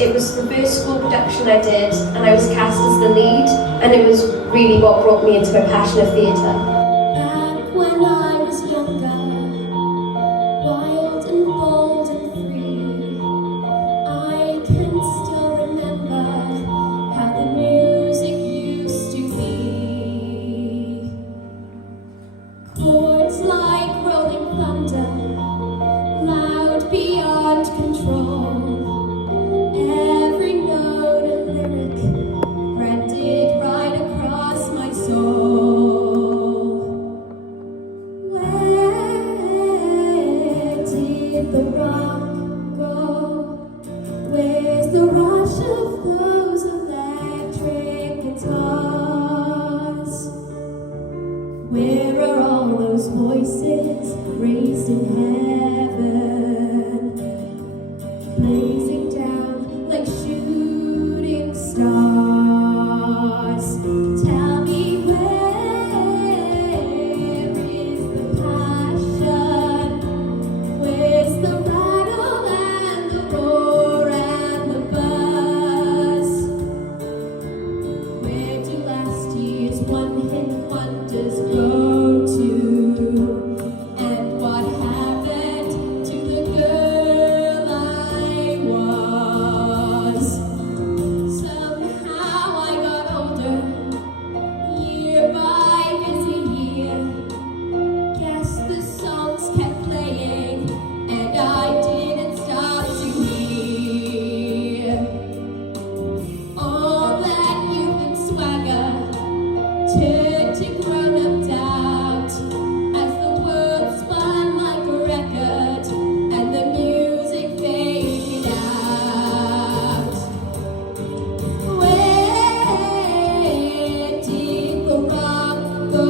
It was the first school production I did, and I was cast as the lead, and it was really what brought me into my passion of theatre. Back when I was younger, wild and bold and free, I can still remember how the music used to be. Chords like rolling thunder, loud beyond control. Every note a lyric, branded right across my soul. Where did the rock go? Where's the rush of those electric guitars? Where are all those voices raised in heaven, blazing down like shooting stars? Tell me, where is the passion? Where's the rattle and the roar and the buzz? Where do last year's one-hit wonders go to? And what happened to the girl I was? Somehow I got older, year by busy year. Guess the songs kept playing, and I didn't stop to hear all that youth and swagger turned to grown-up doubt as the world spun like a record and the music faded out. Where did the rock go?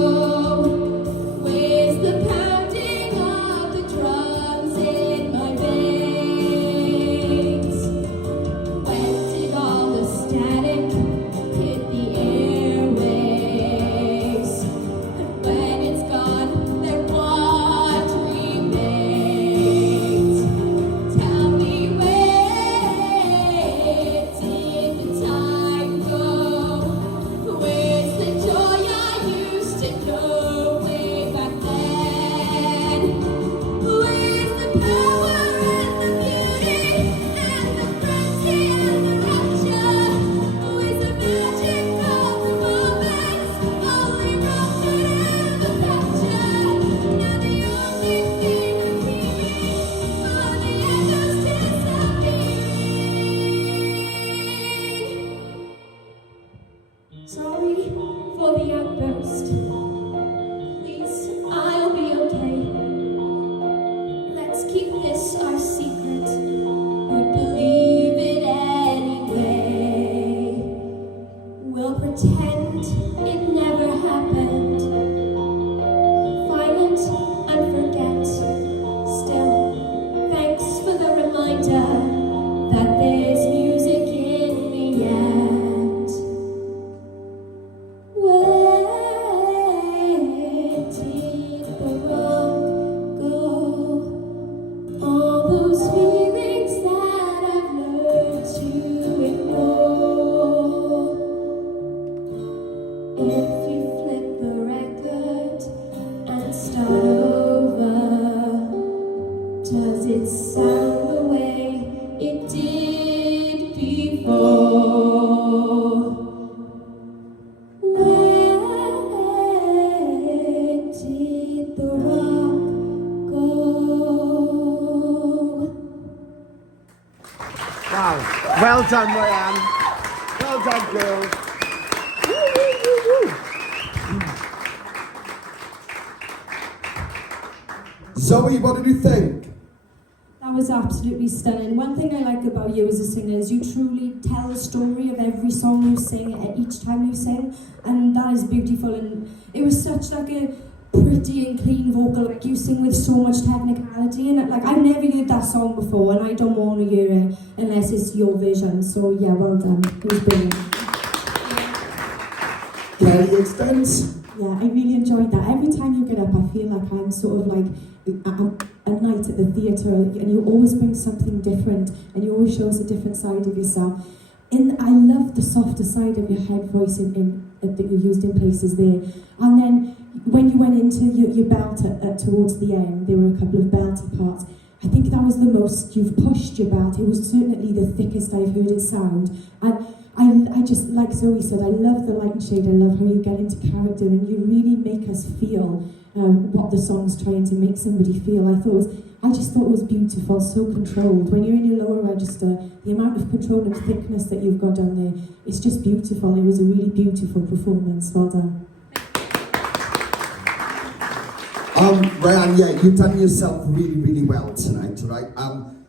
Where's the pounding of the drums in my veins? When did all the static hit the airwaves? And when it's gone, then what remains? Tell me, where did the time go? Where's the joy I used to know way back then? Where's the power and the beauty and the frenzy and the rapture? Where's the magic of the moments, only broken and the capture? Now the only thing I'm hearing are the echoes disappearing. Sorry for the outburst. Please, I'll be okay. Let's keep this our secret, but believe it anyway. We'll pretend it never happened. Violent and forget. Still, thanks for the reminder that there's music in me yet. Where did the rock go? All those feelings that I've learned to ignore. If you flip the record and start over, does it sound the way it did before? Where did the rock go? Wow. Well done, Ryann. Well done, girls. Woo, woo, woo, woo. Zoe, what did you think? That was absolutely stunning. One thing I like about you as a singer is you truly tell the story of every song you sing at each time you sing, and that is beautiful. And it was such like a pretty and clean vocal, like you sing with so much technicality, and like I've never heard that song before, and I don't want to hear it unless it's your vision. So yeah, well done. It was brilliant. Kelly extends. Yeah, I really enjoyed that. Every time you get up, I feel like I'm sort of like a night at the theatre, and you always bring something different, and you always show us a different side of yourself. I love the softer side of your head voice that you used in places there. And then when you went into your belt towards the end, there were a couple of belter parts. I think that was the most you've pushed your belt. It was certainly the thickest I've heard it sound. And I just, like Zoe said, I love the light and shade. I love how you get into character and you really make us feel what the song's trying to make somebody feel. I just thought it was beautiful, so controlled. When you're in your lower register, the amount of control and thickness that you've got down there, it's just beautiful. It was a really beautiful performance. Well done. Ryann, yeah, you've done yourself really, really well tonight, right?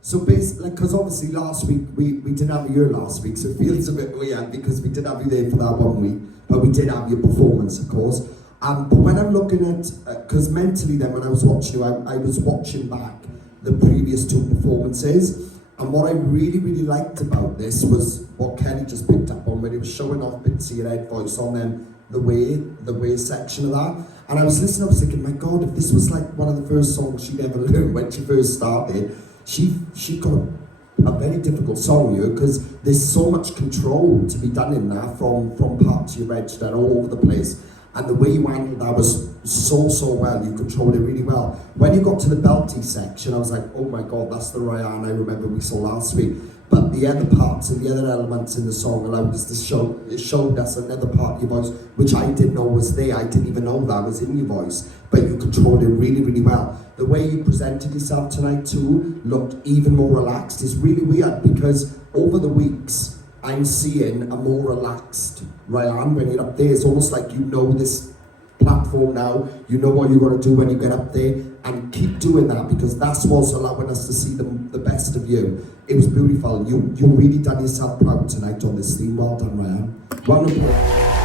So basically, because obviously last week, we didn't have you here last week, so it feels a bit weird because we didn't have you there for that 1 week, but we did have your performance, of course. But when I'm looking at, because mentally then when I was watching you, I was watching back the previous 2 performances, and what I really, really liked about this was what Kelly just picked up on, when he was showing off bits of your head voice on them, the way section of that. And I was listening, I was thinking, my God, if this was like one of the first songs she'd ever learned when she first started, she got a very difficult song here, because there's so much control to be done in that from parts you registered all over the place. And the way you handled that was so well, you controlled it really well. When you got to the belty section, I was like, oh my God, that's the Ryann I remember we saw last week. But the other parts and the other elements in the song allowed us to show, it showed us another part of your voice, which I didn't know was there. I didn't even know that was in your voice, but you controlled it really, really well. The way you presented yourself tonight too looked even more relaxed. It's really weird because over the weeks, I'm seeing a more relaxed Ryann when you're up there. It's almost like you know this platform now, you know what you're going to do when you get up there, and keep doing that, because that's what's allowing us to see the best of you. It was beautiful. You really done yourself proud tonight on this theme. Well done, Ryann. Wonderful.